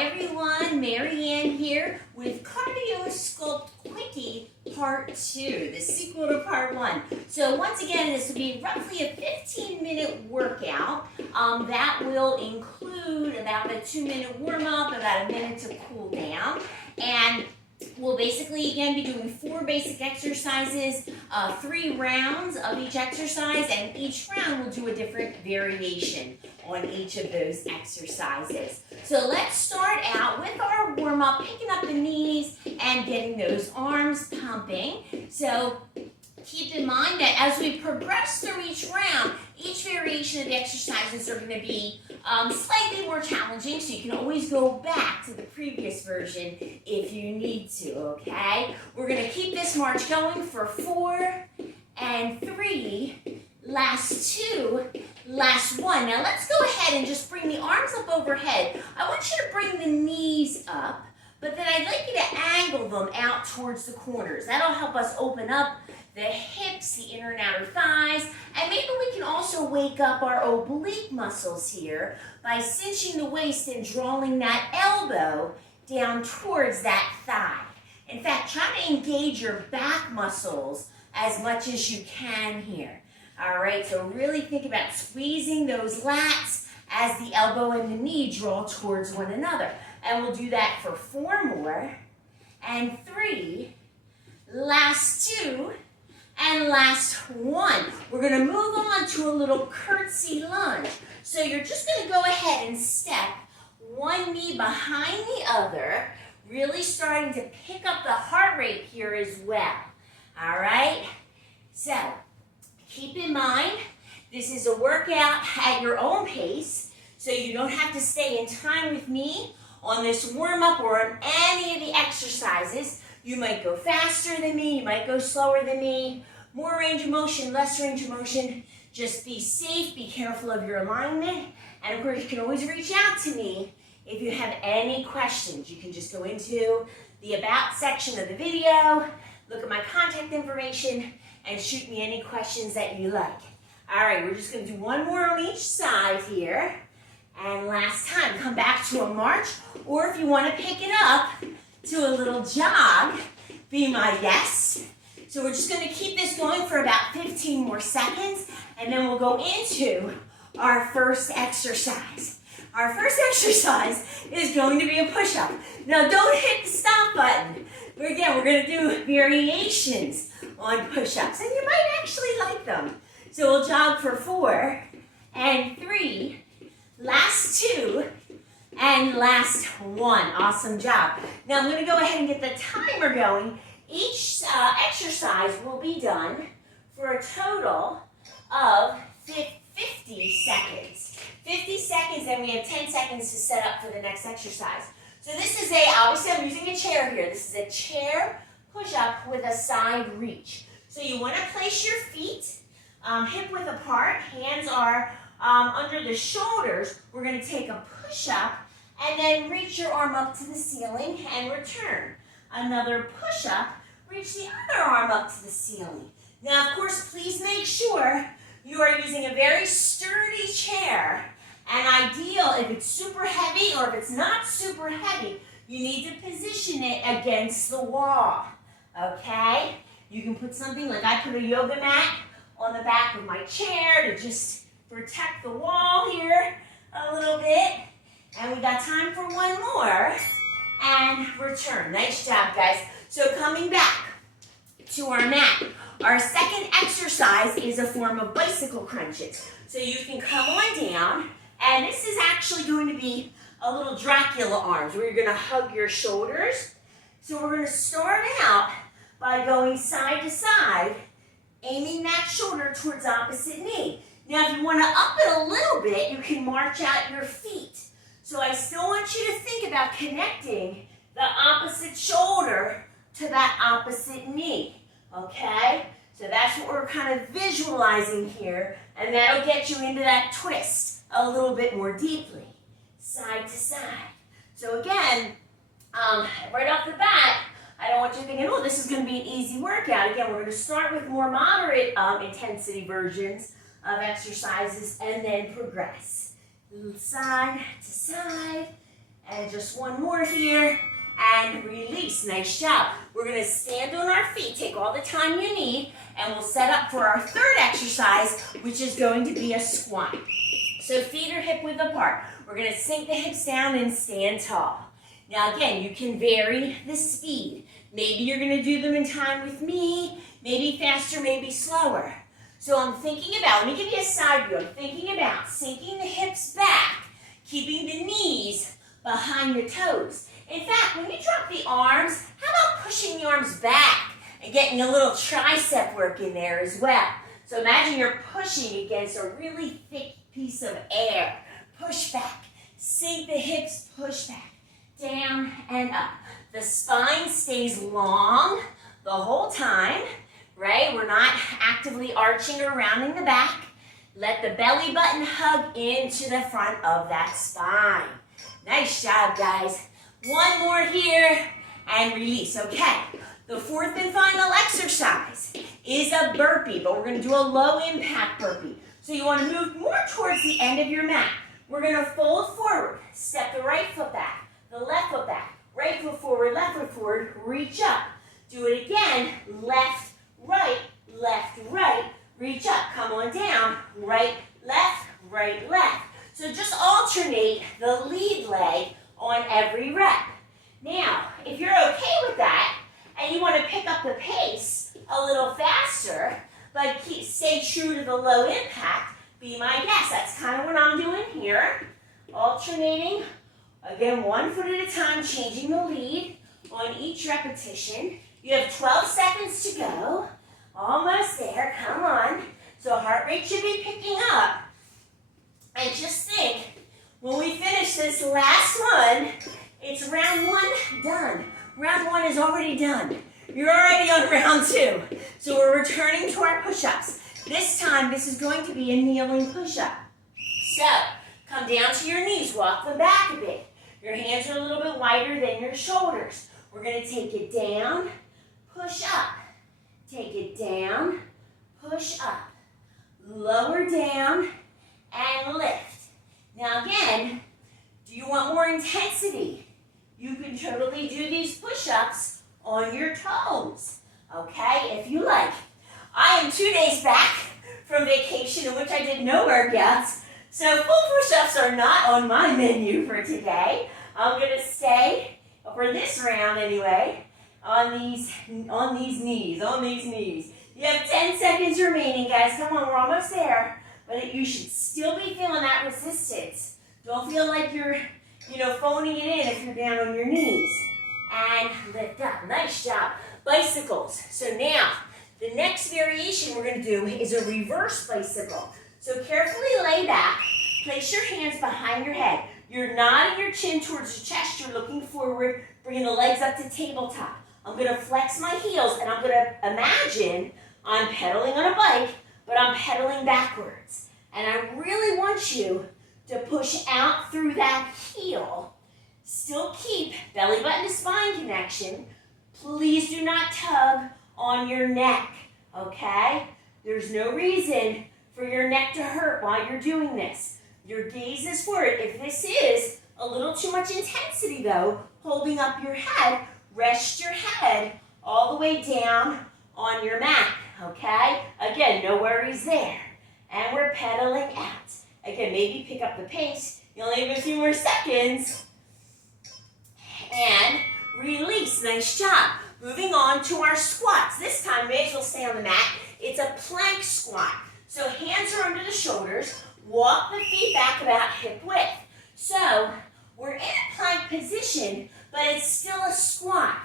Hi everyone, Marianne here with Cardio Sculpt Quickie Part 2, the sequel to Part 1. So once again, this will be roughly a 15-minute workout. That will include about a 2-minute warm-up, about a minute to cool down, and we'll basically, again, be doing 4 basic exercises, 3 rounds of each exercise, and each round will do a different variation on each of those exercises. So let's start out with our warm-up, picking up the knees and getting those arms pumping. So keep in mind that as we progress through each round, each variation of the exercises are going to be slightly more challenging, so you can always go back to the previous version if you need to, okay? We're going to keep this march going for 4 and 3, last 2, last 1. Now let's go ahead and just bring the arms up overhead. I want you to bring the knees up, but then I'd like you to angle them out towards the corners. That'll help us open up the hips, the inner and outer thighs, and maybe we can also wake up our oblique muscles here by cinching the waist and drawing that elbow down towards that thigh. In fact, try to engage your back muscles as much as you can here. All right, so really think about squeezing those lats as the elbow and the knee draw towards one another. And we'll do that for 4 more, and 3, last 2, and last 1. We're going to move on to a little curtsy lunge. So you're just going to go ahead and step one knee behind the other, really starting to pick up the heart rate here as well. All right? So keep in mind, this is a workout at your own pace, so you don't have to stay in time with me on this warm-up or on any of the exercises. You might go faster than me, you might go slower than me, more range of motion, less range of motion. Just be safe, be careful of your alignment, and of course you can always reach out to me if you have any questions. You can just go into the About section of the video, look at my contact information, and shoot me any questions that you like. All right, we're just going to do 1 more on each side here. And last time, come back to a march, or if you want to pick it up to a little jog, be my guest. So we're just going to keep this going for about 15 more seconds, and then we'll go into our first exercise. Our first exercise is going to be a push-up. Now don't hit the stop button. But again, we're going to do variations on push-ups, and you might actually like them. So we'll jog for 4 and 3, last 2, and last 1. Awesome job. Now I'm going to go ahead and get the timer going. Each exercise will be done for a total of 50 seconds. 50 seconds, and we have 10 seconds to set up for the next exercise. So this is obviously I'm using a chair here. This is a chair push-up with a side reach. So you want to place your feet hip width apart. Hands are under the shoulders. We're going to take a push-up and then reach your arm up to the ceiling and return. Another push-up, reach the other arm up to the ceiling. Now, of course, please make sure you are using a very sturdy chair. And ideal, if it's super heavy or if it's not super heavy, you need to position it against the wall, okay? You can put something like I put a yoga mat on the back of my chair to just protect the wall here a little bit. And we got time for 1 more. And return. Nice job, guys. So coming back to our mat, our second exercise is a form of bicycle crunches. So you can come on down, and this is actually going to be a little Dracula arms, where you're going to hug your shoulders. So we're going to start out by going side to side, aiming that shoulder towards opposite knee. Now, if you want to up it a little bit, you can march out your feet. So I still want you to think about connecting the opposite shoulder to that opposite knee, okay? So that's what we're kind of visualizing here, and that'll get you into that twist a little bit more deeply, side to side. So again, right off the bat, I don't want you thinking, oh, this is going to be an easy workout. Again, we're going to start with more moderate intensity versions of exercises and then progress. Side to side And just one more here. And release. Nice job. We're going to stand on our feet. Take all the time you need. And we'll set up for our third exercise, which is going to be a squat. So feet are hip width apart. We're going to sink the hips down and stand tall. Now again, you can vary the speed. Maybe you're going to do them in time with me. Maybe faster, maybe slower. So I'm thinking about, let me give you a side view. I'm thinking about sinking the hips back, keeping the knees behind the toes. In fact, when you drop the arms, how about pushing the arms back and getting a little tricep work in there as well? So imagine you're pushing against a really thick piece of air. Push back, sink the hips, push back, down and up. The spine stays long the whole time, right? We're not actively arching or rounding the back. Let the belly button hug into the front of that spine. Nice job, guys. One more here and release. Okay, the fourth and final exercise is a burpee, but we're going to do a low impact burpee. So you want to move more towards the end of your mat. We're going to fold forward, step the right foot back, the left foot back, right foot forward, reach up. Do it again, left, right, reach up. Come on down, right, left. So just alternate the lead leg on every rep. Now, if you're okay with that, and you want to pick up the pace a little faster, but stay true to the low impact, be my guest. That's kind of what I'm doing here. Alternating, again, 1 foot at a time, changing the lead on each repetition. You have 12 seconds to go. Almost there, come on. So heart rate should be picking up. And just think, when we finish this last one, it's round 1 done. Round 1 is already done. You're already on round 2. So we're returning to our push-ups. This time, this is going to be a kneeling push-up. So, come down to your knees, walk them back a bit. Your hands are a little bit wider than your shoulders. We're going to take it down, push up. Take it down, push up. Lower down, and lift. Now again, do you want more intensity? You can totally do these push-ups on your toes, okay, if you like. I am 2 days back from vacation in which I did no workouts, so full push-ups are not on my menu for today. I'm going to stay, for this round anyway, on these knees. You have 10 seconds remaining, guys. Come on, we're almost there. But you should still be feeling that resistance. Don't feel like you're, phoning it in if you're down on your knees. And lift up. Nice job. Bicycles. So now, the next variation we're going to do is a reverse bicycle. So carefully lay back. Place your hands behind your head. You're nodding your chin towards your chest. You're looking forward, bringing the legs up to tabletop. I'm going to flex my heels, and I'm going to imagine I'm pedaling on a bike, but I'm pedaling backwards. And I really want you to push out through that heel. Still keep belly button to spine connection. Please do not tug on your neck, okay? There's no reason for your neck to hurt while you're doing this. Your gaze is forward. If this is a little too much intensity, though, holding up your head, rest your head all the way down on your mat, okay? Again, no worries there. And we're pedaling out. Again, maybe pick up the pace. You only have a few more seconds. And release. Nice job. Moving on to our squats. This time, may as well stay on the mat. It's a plank squat. So hands are under the shoulders. Walk the feet back about hip width. So we're in a plank position, but it's still a squat.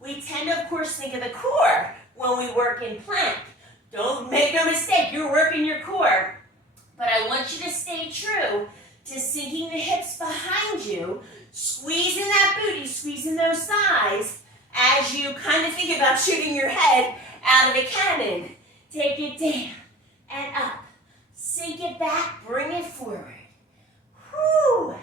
We tend to, of course, think of the core when we work in plank. Don't make no mistake, you're working your core. But I want you to stay true to sinking the hips behind you, squeezing that booty, squeezing those thighs, as you kind of think about shooting your head out of a cannon. Take it down and up. Sink it back, bring it forward. Whew.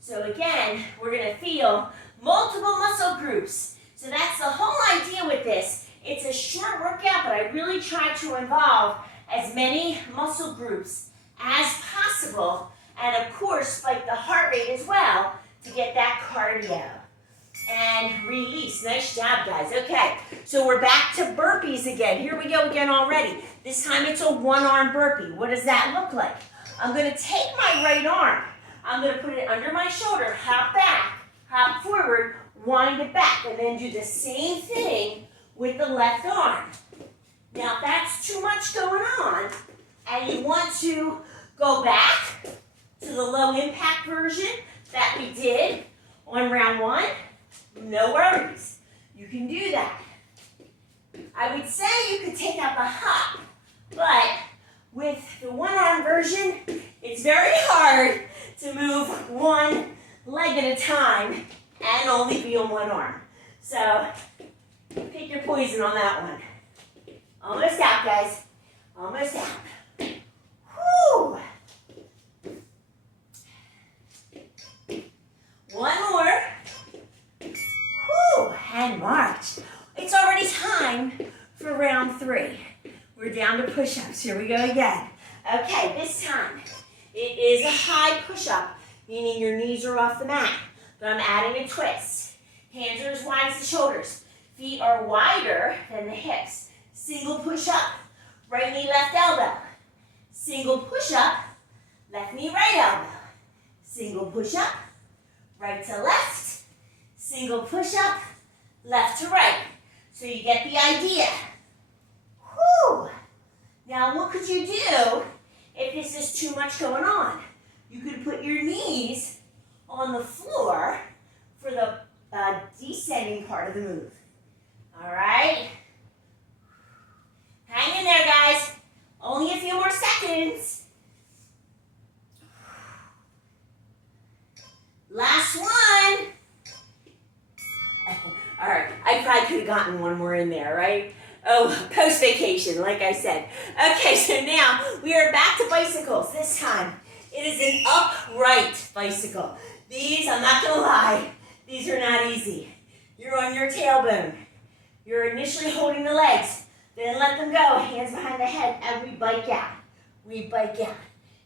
So again, we're going to feel multiple muscle groups. So that's the whole idea with this. It's a short workout, but I really try to involve as many muscle groups as possible. And of course, spike the heart rate as well to get that cardio. And release. Nice job, guys. Okay, so we're back to burpees again. Here we go again already. This time it's a one-arm burpee. What does that look like? I'm going to take my right arm. I'm going to put it under my shoulder, hop back, hop forward, wind it back, and then do the same thing with the left arm. Now, if that's too much going on, and you want to go back to the low impact version that we did on round one, no worries. You can do that. I would say you could take out the hop, but with the one-arm version, it's very hard to move one leg at a time and only be on one arm. So, pick your poison on that one. Almost out, guys. Almost out. Whew. One more. Whew. And march. It's already time for round 3. We're down to push-ups. Here we go again. Okay, this time it is a high push-up, meaning your knees are off the mat. But I'm adding a twist. Hands are as wide as the shoulders. Feet are wider than the hips. Single push-up, right knee, left elbow. Single push-up, left knee, right elbow. Single push-up, right to left. Single push-up, left to right. So you get the idea. Whew. Now what could you do if this is too much going on? You could put your knees on the floor for the descending part of the move. All right? Hang in there, guys. Only a few more seconds. Last one. All right, I probably could have gotten one more in there, right? Oh, post-vacation, like I said. Okay, so now we are back to bicycles. This time, it is an upright bicycle. These, I'm not going to lie, these are not easy. You're on your tailbone. You're initially holding the legs. Then let them go, hands behind the head, and we bike out. We bike out.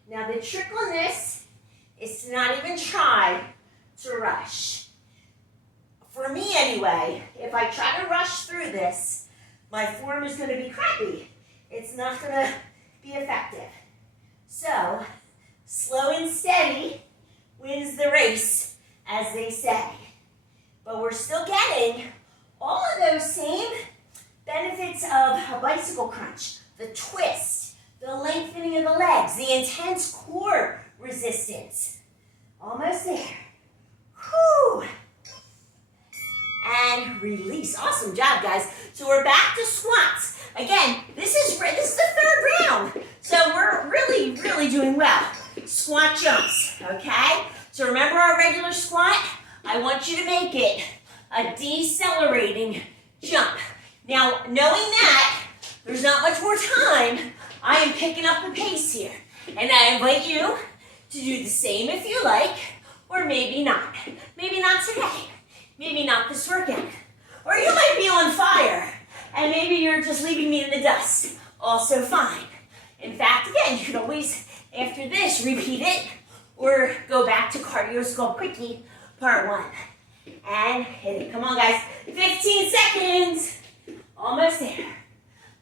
Now the trick on this is to not even try to rush. For me anyway, if I try to rush through this, my form is going to be crappy. It's not going to be effective. So, slow and steady wins the race, as they say. But we're still getting all of those same benefits of a bicycle crunch. The twist, the lengthening of the legs, the intense core resistance. Almost there. Whew. And release. Awesome job, guys. So we're back to squats. Again, this is the third round. So we're really doing well. Squat jumps, okay? So remember our regular squat? I want you to make it a decelerating jump. Now, knowing that there's not much more time, I am picking up the pace here. And I invite you to do the same if you like, or maybe not. Maybe not today. Maybe not this workout. Or you might be on fire, and maybe you're just leaving me in the dust. Also fine. In fact, again, you can always, after this, repeat it, or go back to Cardio Sculpt Quickie, part 1. And hit it. Come on, guys. 15 seconds. Almost there.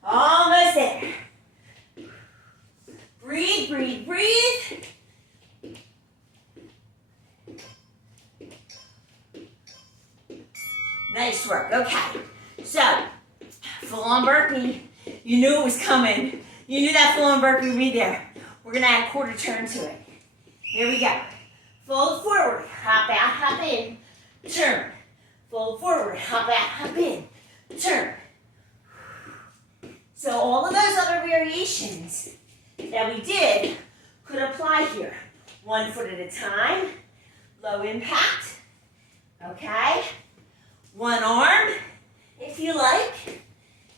Almost there. Breathe, breathe, breathe. Nice work. Okay. So, full-on burpee. You knew it was coming. You knew that full-on burpee would be there. We're going to add a quarter turn to it. Here we go. Fold forward. Hop out, hop in. Turn. Fold forward. Hop out, hop in. Turn. So all of those other variations that we did could apply here. 1 foot at a time. Low impact. Okay. One arm, if you like.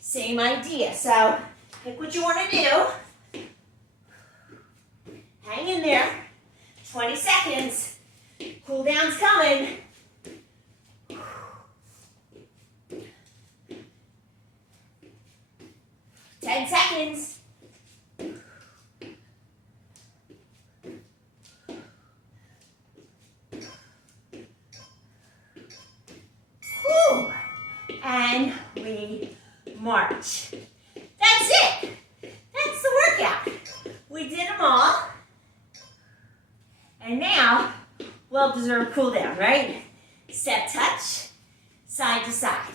Same idea. So pick what you want to do. Hang in there. 20 seconds. Cool down's coming. 10 seconds. and we march. That's it. That's the workout. We did them all. And now, well-deserved cool down, right? Step touch, side to side.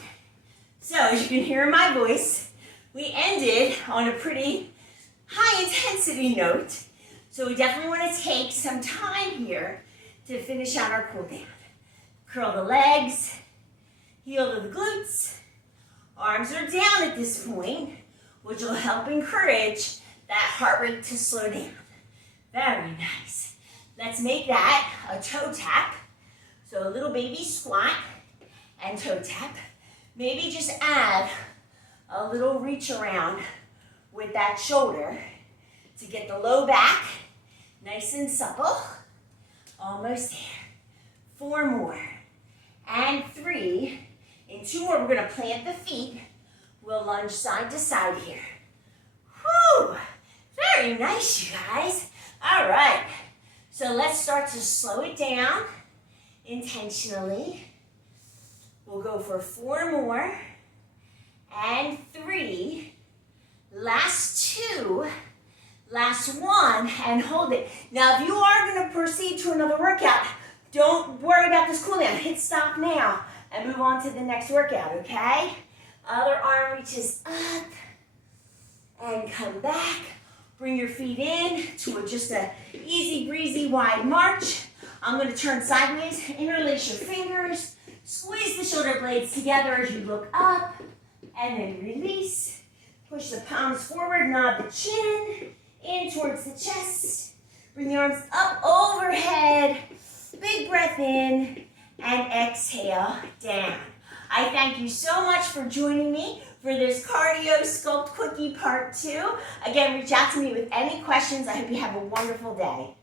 So as you can hear in my voice, we ended on a pretty high intensity note. So we definitely want to take some time here to finish out our cool down. Curl the legs, heel to the glutes. Arms are down at this point, which will help encourage that heart rate to slow down. Very nice. Let's make that a toe tap. So a little baby squat and toe tap. Maybe just add a little reach around with that shoulder to get the low back nice and supple. Almost there. 4 more. And 3. In 2 more, we're going to plant the feet. We'll lunge side to side here. Whew! Very nice, you guys. All right. So let's start to slow it down intentionally. We'll go for 4 more. And 3. Last 2. Last 1. And hold it. Now, if you are going to proceed to another workout, don't worry about this cool down. Hit stop now and move on to the next workout, okay? Other arm reaches up and come back. Bring your feet in to just a easy breezy wide march. I'm going to turn sideways, interlace your fingers, squeeze the shoulder blades together as you look up, and then release. Push the palms forward, nod the chin in towards the chest. Bring the arms up overhead. Big breath in and exhale down. I thank you so much for joining me for this Cardio Sculpt Quickie Part 2. Again, reach out to me with any questions. I hope you have a wonderful day.